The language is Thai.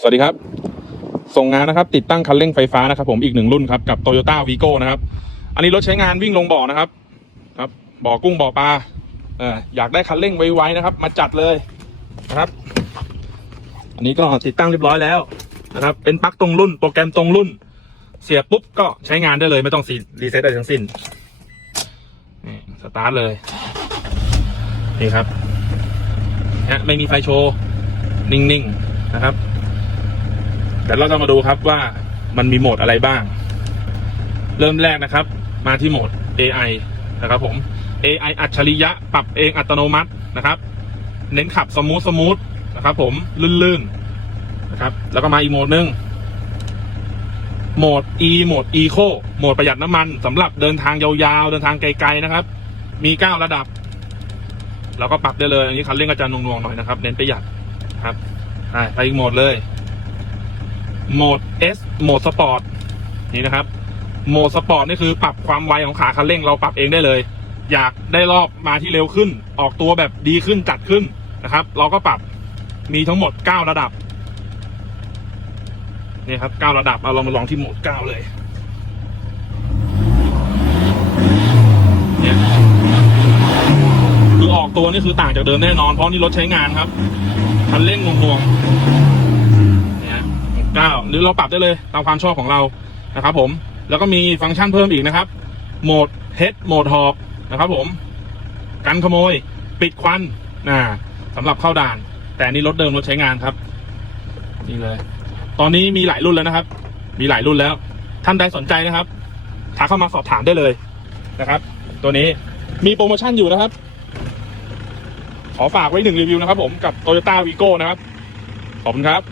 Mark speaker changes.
Speaker 1: สวัสดีครับ ส่งงานนะครับ ติดตั้งคันเร่งไฟฟ้านะครับ ผมอีกหนึ่งรุ่นครับกับ Toyota Vigo นะครับ อันนี้รถใช้งานวิ่งลงบ่อนะครับ ครับบ่อกุ้งบ่อปลาเอออยากได้คันเร่งไวๆนะครับ มาจัดเลยนะครับ อันนี้ก็ติดตั้งเรียบร้อยแล้วนะครับ เป็นปลั๊กตรงรุ่น โปรแกรมตรงรุ่น เสียบปุ๊บก็ใช้งานได้เลยไม่ต้องรีเซ็ตอะไรทั้งสิ้นนี่สตาร์ทเลยนี่ครับนะไม่มีไฟโชว์ นิ่งๆ นะครับ ดี๋ยวเราจะมาดูครับว่ามันมีโหมดอะไรบ้าง เริ่มแรกนะครับ มาที่โหมด AI นะครับผม AI อัจฉริยะปรับเองอัตโนมัตินะครับ เน้นขับสมูทสมูทนะครับ ผมลื่นๆนะครับ แล้วก็มาอีกโหมดหนึ่งโหมด E โหมด Eco โหมดประหยัดน้ำมันสำหรับเดินทางยาวๆ เดินทางไกลๆนะครับ มี 9 ระดับ เราก็ปรับได้เลย อันนี้คันเร่งก็จะหน่วงๆหน่อยนะครับ เน้นประหยัดครับไปอีกโหมดเลย โหมด S โหมดสปอร์ตนี่นะครับ โหมดสปอร์ตนี่คือปรับความไวของขาคันเร่งเราปรับเองได้เลย อยากได้รอบมาที่เร็วขึ้น ออกตัวแบบดีขึ้นจัดขึ้นนะครับ เราก็ปรับมีทั้งหมด 9 ระดับนี่ครับ 9 ระดับเอาเรามาลองที่โหมด 9 เลยเนี่ยคือออกตัวนี่คือต่างจากเดิมแน่นอนเพราะนี่รถใช้งานครับคันเร่งงวงๆ 9 หรือเราปรับได้เลยตามความชอบของเรานะครับผมแล้วก็มีฟังก์ชันเพิ่มอีกนะครับ โหมดเฮดโหมดหอบนะครับผมกันขโมย ปิดควันนะสำหรับเข้าด่าน แต่นี้รถเดิมรถใช้งานครับนี่เลย ตอนนี้มีหลายรุ่นแล้วนะครับ มีหลายรุ่นแล้ว ท่านใดสนใจนะครับทักเข้ามาสอบถามได้เลยนะครับ ตัวนี้มีโปรโมชั่นอยู่นะครับ ขอฝากไว้หนึ่งรีวิวนะครับผมกับ Toyota Vigo นะครับ ขอบคุณครับ